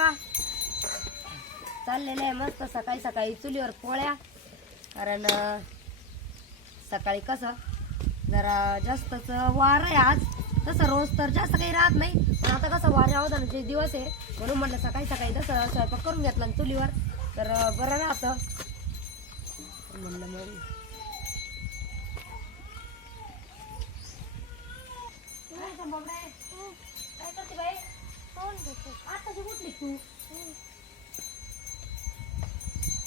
बघा चाललेलं आहे मस्त सकाळी सकाळी चुलीवर पोळ्या, कारण सकाळी कसं जरा जास्तच वार आहे आज. तसं रोज तर जास्त काही राहत नाही, पण आता कसं वाऱ्यावधानाचे दिवस आहे म्हणून म्हटलं सकाळी सकाळी तसं स्वयंपाक करून घेतला चुलीवर तर बरं राहतं म्हणलं. मग काय करते बाई? आताची उठली तू?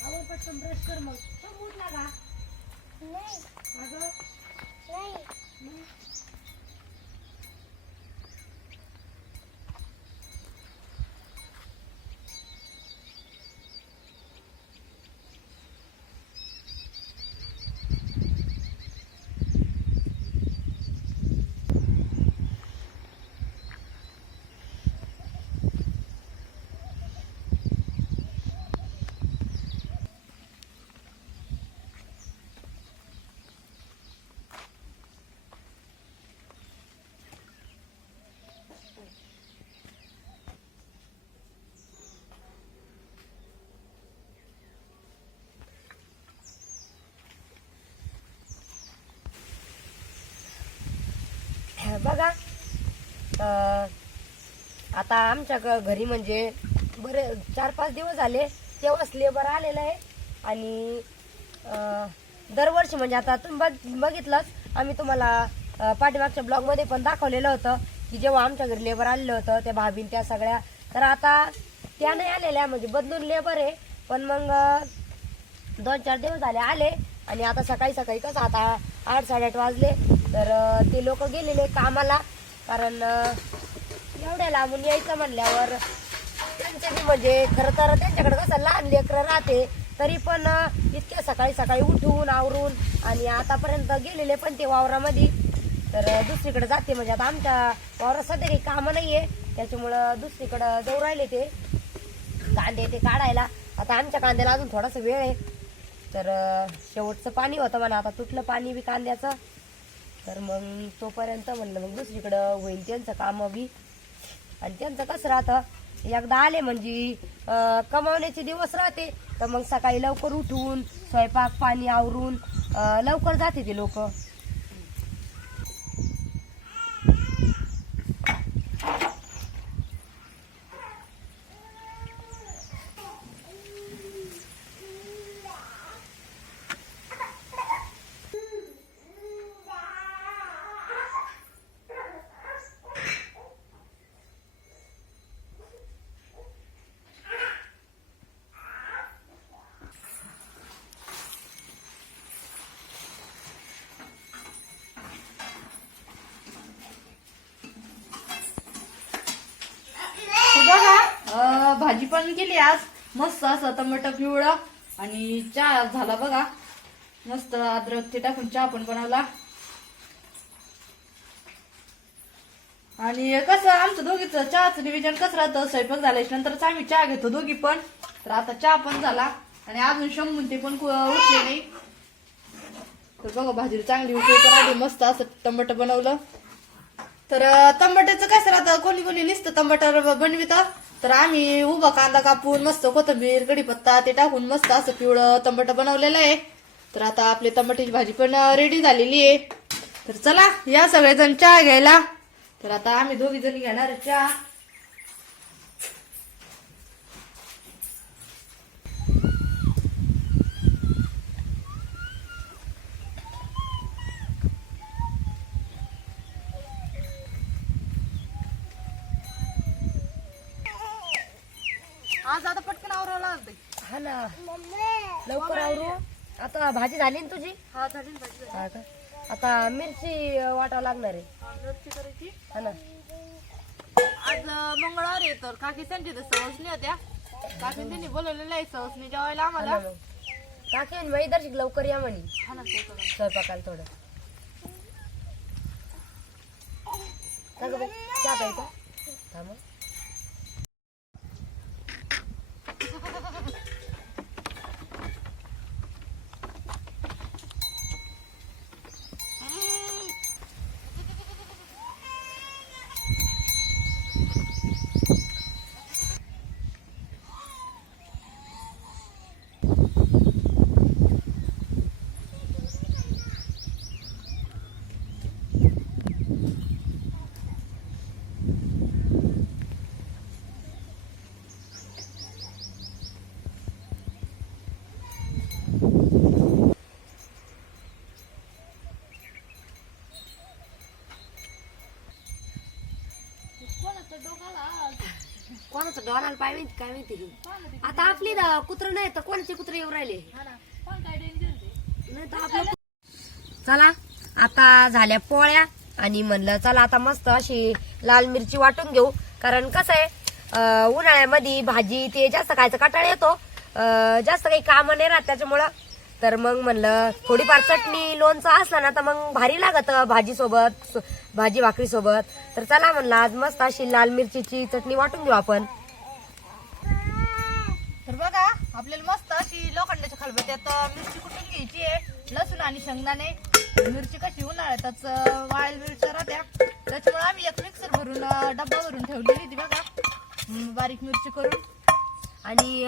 आवड पटकन ब्रश कर. मग तो उठला का? नाही अगं नाही. बघा आता आमच्या घरी म्हणजे बरे 4-5 दिवस झाले तेव्हाच लेबर आलेलं आहे. आणि दरवर्षी म्हणजे आता तुम्ही बघितलंच, आम्ही तुम्हाला पाठीमागच्या ब्लॉगमध्ये पण दाखवलेलं होतं की जेव्हा आमच्या घरी लेबर आलेलं होतं त्या भाभीन त्या सगळ्या. तर आता त्या नाही आलेल्या, म्हणजे बदलून लेबर आहे. पण मग 2-4 दिवस झाले आले आणि आता सकाळी सकाळी कसं आता 8-8:30 वाजले तर ते लोक गेलेले कामाला. कारण एवढ्या लांबून यायचं म्हणल्यावर त्यांचे बी म्हणजे खरं तर त्यांच्याकडे कसं लहान लेकरं राहते, तरी पण इतक्या सकाळी सकाळी उठून आवरून आणि आतापर्यंत गेलेले पण ते वावरामध्ये. तर दुसरीकडे जाते म्हणजे आता आमच्या वावरात सध्या काही कामं नाही आहे, त्याच्यामुळं दुसरीकडं जाऊ राहिले ते कांदे ते काढायला. आता आमच्या कांद्याला अजून थोडासा वेळ आहे. तर शेवटचं पाणी होतं म्हणा, आता तुटलं पाणी बी कांद्याचं. तर मग तोपर्यंत म्हणलं मग दुसरीकडं होईल त्यांचं काम बी. आणि त्यांचं कसं राहतं, एकदा आले म्हणजे कमावण्याचे दिवस राहते तर मग सकाळी लवकर उठून स्वयंपाक पाणी आवरून लवकर जाते ते लोक. बघा भाजी पण केली आज मस्त असं टमाटर पिवळा आणि चहा झाला बघा मस्त. अद्रक ते टाकून चहा पण बनवला. आणि कसं आमचं दोघीचं चहाचं डिव्हिजन कसं राहतं, स्वयंपाक झाल्याच्या नंतरच आम्ही चहा घेतो दोघी पण. तर आता चहा पण झाला आणि अजून शंभून ते पण उठले नाही. तर बघा भाजीला चांगली उकळी पण आली, मस्त असं टमाटर बनवलं. तर टमाट्याचं कसं राहतं, कोणी कोणी नुसतं टमाटर बनवितं, तर आम्ही उभा कांदा कापून मस्त कोथिंबीर कढीपत्ता ते टाकून मस्त असं पिवळं टमाटर बनवलेलं आहे. तर आता आपली टमाट्याची भाजी पण रेडी झालेली आहे. तर चला या सगळेजण चहा घ्यायला. तर आता आम्ही दोघी जणी घेणार आहे चहा. आज आता पटकन आवरावं लागते. हा ना लवकर आवरू. आता भाजी झाली ना तुझी? हा झाली ना भाजी. हा का? आता मिरची वाटावं लागणार आहे. मिरची करायची. हा ना आज मंगळवार आहे तर काकी त्यांची तर सवसणी होत्या. काकी त्यांनी बोलवलेलं आहे सवसणी जेवायला आम्हाला. काकी आणि बाई दर्शिक लवकर या म्हणे हा ना स्वयंपाकाला थोडं. का गं बाई चहा प्यायचा? थांब. कोणाचं डॉलाला पाय माहिती काय माहिती. आता आपली कुत्र नाही तर कोणाचे कुत्रे येऊ राहिले नाही तर आपलं. चला आता झाल्या पोळ्या आणि म्हणलं चला आता मस्त अशी लाल मिरची वाटून घेऊ. कारण कसं आहे उन्हाळ्यामध्ये भाजी ते जास्त खायचं कंटाळा येतो, जास्त काही काम नाही राहत त्याच्यामुळं. तर मग म्हणलं थोडीफार चटणी लोणचं असलं ना तर मग भारी लागत भाजी सोबत, भाजी भाकरी सोबत. तर चला म्हणलं आज मस्त अशी लाल मिरचीची चटणी वाटून घेऊ आपण. तर बघा आपल्याला मस्त अशी लोखंडाच्या खलबत्त्यात मिरची कुटून घ्यायची आहे. लसूण आणि शेंगदाणे. मिरची कशी उन्हाळ्यातच वाळेल मिरच्या राहत्या त्याच्यामुळे आम्ही एक मिक्सर भरून डब्बा भरून ठेवलेली ती बघा बारीक मिरची करून. आणि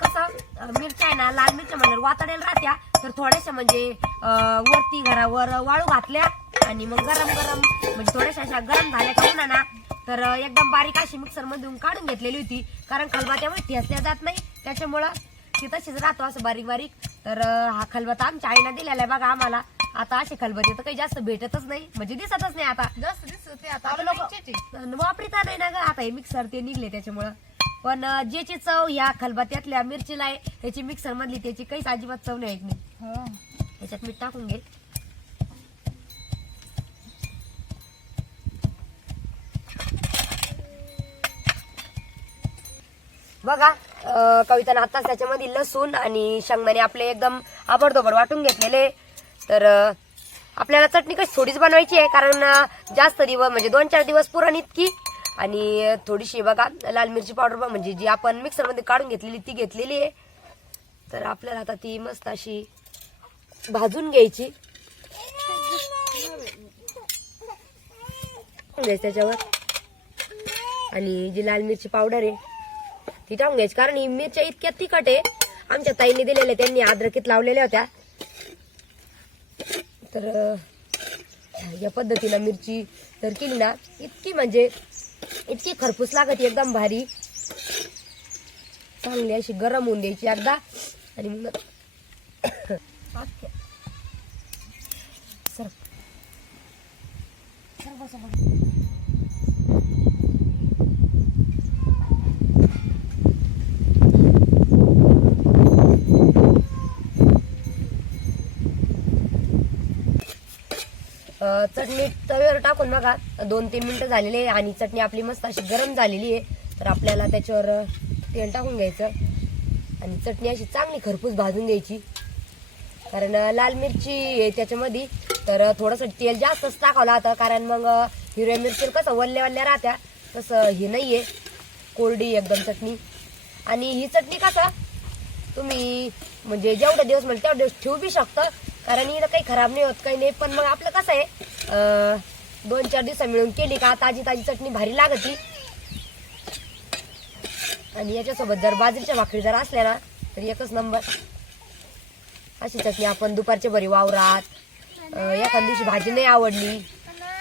कसं मिरच्या आहे ना लाल मिरच्या म्हणल्यावर वातडेल राहत्या तर थोड्याशा म्हणजे वरती घरावर वाळू घातल्या आणि मग गरम गरम म्हणजे थोड्याशा अशा गरम झाल्या का उन्हा ना तर एकदम बारीक अशी मिक्सर मधून काढून घेतलेली होती. कारण खलबत्त्यामध्ये ठेसल्या जात नाही त्याच्यामुळं ती तशीच राहतो असं बारीक बारीक. तर हा खलबत्ता आमच्या आईनं दिलेला आहे बघा आम्हाला. आता असे खलबत्ते तर काही जास्त भेटतच नाही म्हणजे दिसतच नाही आता जास्त दिसत आता आपलं लोक वापरीता नाही ना ग आता हे मिक्सर ते निघले त्याच्यामुळं. पण ज्याची चव या खलबत्त्यातल्या मिरचीला आहे त्याची मिक्सर मधली त्याची काहीच अजिबात चव नाही ऐकली. त्याच्यात मीठ टाकून घे. बघा कविताने आताच त्याच्यामध्ये लसूण आणि शेंगदाणे आपले एकदम आबडधोबड वाटून घेतलेले. तर आपल्याला चटणी कशी थोडीच बनवायची आहे कारण जास्त दिवस म्हणजे 2-4 दिवस पुरण इतकी. आणि थोडीशी बघा लाल मिरची पावडर म्हणजे जी आपण मिक्सर मध्ये काढून घेतलेली ती घेतलेली आहे. तर आपल्याला आता ती मस्त अशी भाजून घ्यायची त्याच्यावर. आणि जी लाल मिरची पावडर आहे ती टाकून घ्यायची कारण ही मिरच्या इतक्या तिखट आहे. आमच्या ताईने दिलेल्या त्यांनी अद्रकीत लावलेल्या होत्या. तर या पद्धतीला मिरची तर केली ना इतकी म्हणजे इतकी खरपूस लागत एकदम भारी. चांगली अशी गरम होऊन द्यायची एकदा आणि मग सर चटणी तव्यावर टाकून बघा 2-3 मिनिटं झालेले आणि चटणी आपली मस्त अशी गरम झालेली आहे. तर आपल्याला त्याच्यावर तेल टाकून घ्यायचं आणि चटणी अशी चांगली खरपूस भाजून घ्यायची. कारण लाल मिरची आहे त्याच्यामध्ये तर थोडंसं तेल जास्तच टाकावं लागतं कारण मग हिरव्या मिरची कसं वल्ल्या वल्ल्या राहत्या तसं हे नाहीये कोरडी एकदम चटणी. आणि ही चटणी कसं तुम्ही म्हणजे जेवढे दिवस म्हणजे तेवढे दिवस ठेवू बी शकता कारण हिला काही खराब नाही होत काही नाही. पण मग आपलं कसं आहे 2-4 दिवसा मिळून केली का ताजी ताजी चटणी भारी लागती. आणि याच्यासोबत जर बाजरीच्या भाकरी जर असल्या ना तर एकच नंबर. अशी चटणी आपण दुपारच्या भरी वावरात एखाद्या दिवशी भाजी नाही आवडली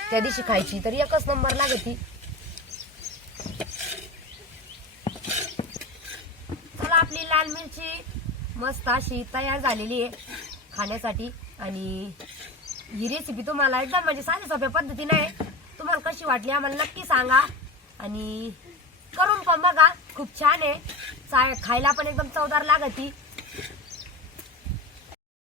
त्या दिवशी खायची तर एकच नंबर लागती. चला आपली लाल मिरची मस्त अशी तयार झालेली आहे खाण्यासाठी. आणि ही रेसिपी तुम्हाला एकदम म्हणजे साध्या सोप्या पद्धतीने आहे. तुम्हाला कशी वाटली आम्हाला नक्की सांगा आणि करून पण बघा खूप छान आहे. खायला पण एकदम चवदार लागती.